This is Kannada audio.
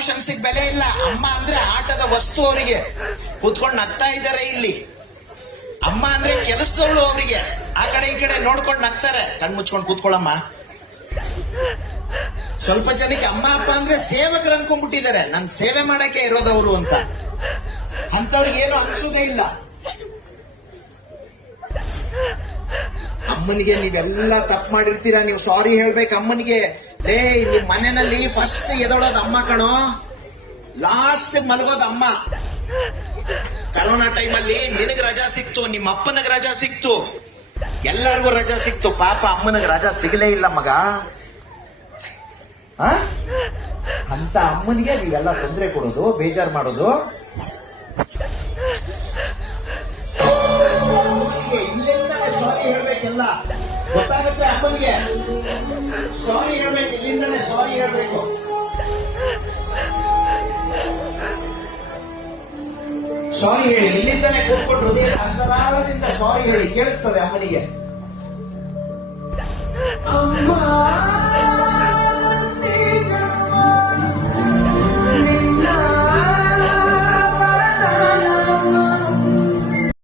ಎಮೋಷನ್ಸ್ ಬೆಲೆ ಇಲ್ಲ. ಅಮ್ಮ ಅಂದ್ರೆ ಆಟದ ವಸ್ತು ಅವರಿಗೆ. ಕೂತ್ಕೊಂಡು ನಗ್ತಾ ಇದ್ದಾರೆ ಇಲ್ಲಿ. ಅಮ್ಮ ಅಂದ್ರೆ ಕೆಲಸದವಳು ಅವರಿಗೆ. ಆ ಕಡೆ ಈ ಕಡೆ ನೋಡ್ಕೊಂಡು ನಗ್ತಾರೆ. ಕಣ್ ಮುಚ್ಕೊಂಡು ಕೂತ್ಕೊಳ್ಳಮ್ಮ. ಸ್ವಲ್ಪ ಜನಕ್ಕೆ ಅಮ್ಮ ಅಪ್ಪ ಅಂದ್ರೆ ಸೇವಕರು ಅನ್ಕೊಂಡ್ಬಿಟ್ಟಿದ್ದಾರೆ. ನನ್ ಸೇವೆ ಮಾಡಕ್ಕೆ ಇರೋದವ್ರು ಅಂತ. ಅಂತವ್ರಿಗೆ ಏನು ಅನ್ಸೋದೇ ಇಲ್ಲ. ಅಮ್ಮನಿಗೆ ನೀವೆಲ್ಲ ತಪ್ಪು ಮಾಡಿರ್ತೀರಾ, ನೀವು ಸಾರಿ ಹೇಳ್ಬೇಕು ಅಮ್ಮನಿಗೆ. ನಿಮ್ ಮನೆಯಲ್ಲಿ ಫಸ್ಟ್ ಎದೊಳೋದು ಅಮ್ಮ ಕಣೋ, ಲಾಸ್ಟ್ ಮಲಗೋದು ಅಮ್ಮ. ಕರೋನಾ ಟೈಮಲ್ಲಿ ನಿನಗ್ ರಜಾ ಸಿಕ್ತು, ನಿಮ್ಮ ಅಪ್ಪನಿಗೆ ರಜಾ ಸಿಕ್ತು, ಎಲ್ಲರಿಗೂ ರಜಾ ಸಿಕ್ತು. ಪಾಪ ಅಮ್ಮನಿಗೆ ರಜಾ ಸಿಗಲೇ ಇಲ್ಲ ಮಗ. ಅಂತ ಅಮ್ಮನಿಗೆ ನೀವೆಲ್ಲ ತೊಂದರೆ ಕೊಡೋದು, ಬೇಜಾರು ಮಾಡೋದು. ಇಲ್ಲಿಂದಲೇ ಸಾರಿ ಹೇಳ್ಬೇಕೆಲ್ಲ ಗೊತ್ತಾಗುತ್ತೆ ಅಮ್ಮನಿಗೆ. ಸಾರಿ ಹೇಳ್ಬೇಕು, ಇಲ್ಲಿಂದಲೇ ಸಾರಿ ಹೇಳ್ಬೇಕು. ಸಾರಿ ಹೇಳಿ, ಇಲ್ಲಿಂದಲೇ ಕೂತ್ಕೊಂಡು ಹೃದಯ ಅಂತರಾಳದಿಂದ ಸಾರಿ ಹೇಳಿ. ಕೇಳಿಸ್ತದೆ ಅಮ್ಮನಿಗೆ. ಅಮ್ಮ